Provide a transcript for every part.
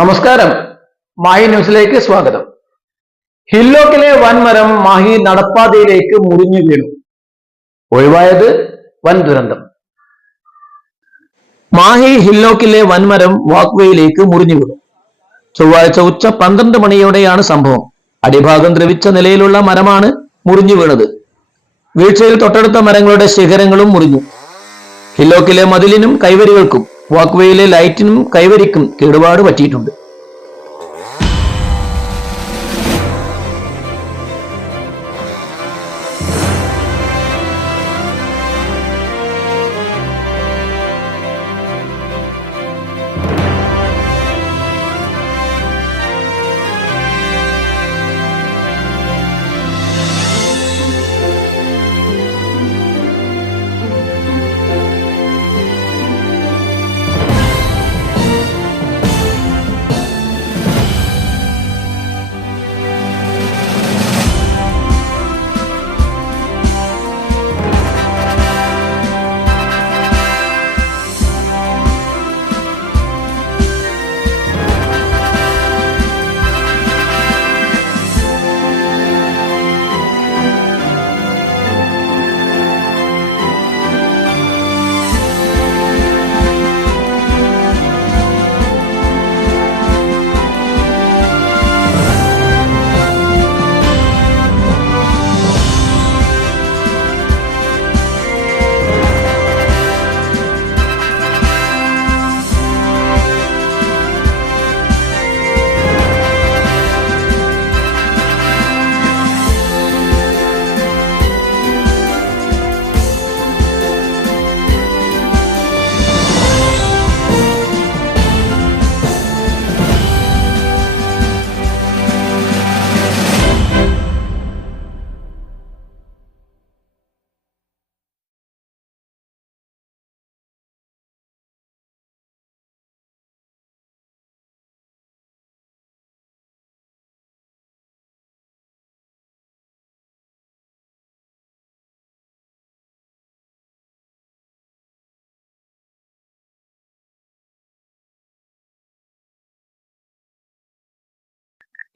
നമസ്കാരം. മാഹി ന്യൂസിലേക്ക് സ്വാഗതം. ഹില്ലോക്കിലെ വൻമരം മാഹി നടപ്പാതയിലേക്ക് മുറിഞ്ഞു വീണു. ഒഴിവായത് വൻ ദുരന്തം. മാഹി ഹില്ലോക്കിലെ വൻമരം വാക്വേയിലേക്ക് മുറിഞ്ഞു വീണു. ചൊവ്വാഴ്ച ഉച്ച പന്ത്രണ്ട് മണിയോടെയാണ് സംഭവം. അടിഭാഗം ദ്രവിച്ച നിലയിലുള്ള മരമാണ് മുറിഞ്ഞു വീണത്. വീഴ്ചയിൽ തൊട്ടടുത്ത മരങ്ങളുടെ ശിഖരങ്ങളും മുറിഞ്ഞു. ഹില്ലോക്കിലെ മതിലിനും കൈവരികൾക്കും വാക്വേയിലെ ലൈറ്റിനും കൈവരിക്കും കേടുപാട് പറ്റിയിട്ടുണ്ട്.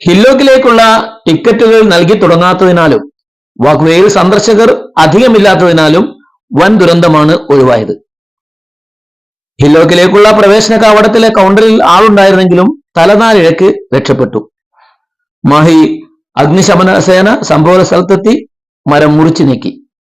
ഹില്ലോക്കിലേക്കുള്ള ടിക്കറ്റുകൾ നൽകി തുടങ്ങാത്തതിനാലും വാഗ്വേയിൽ സന്ദർശകർ അധികമില്ലാത്തതിനാലും വൻ ദുരന്തമാണ് ഒഴിവായത്. ഹില്ലോക്കിലേക്കുള്ള പ്രവേശന കവാടത്തിലെ കൗണ്ടറിൽ ആളുണ്ടായിരുന്നെങ്കിലും തലനാരിഴക്ക് രക്ഷപ്പെട്ടു. മാഹി അഗ്നിശമന സേന സംഭവ സ്ഥലത്തെത്തി മരം മുറിച്ചു നീക്കി.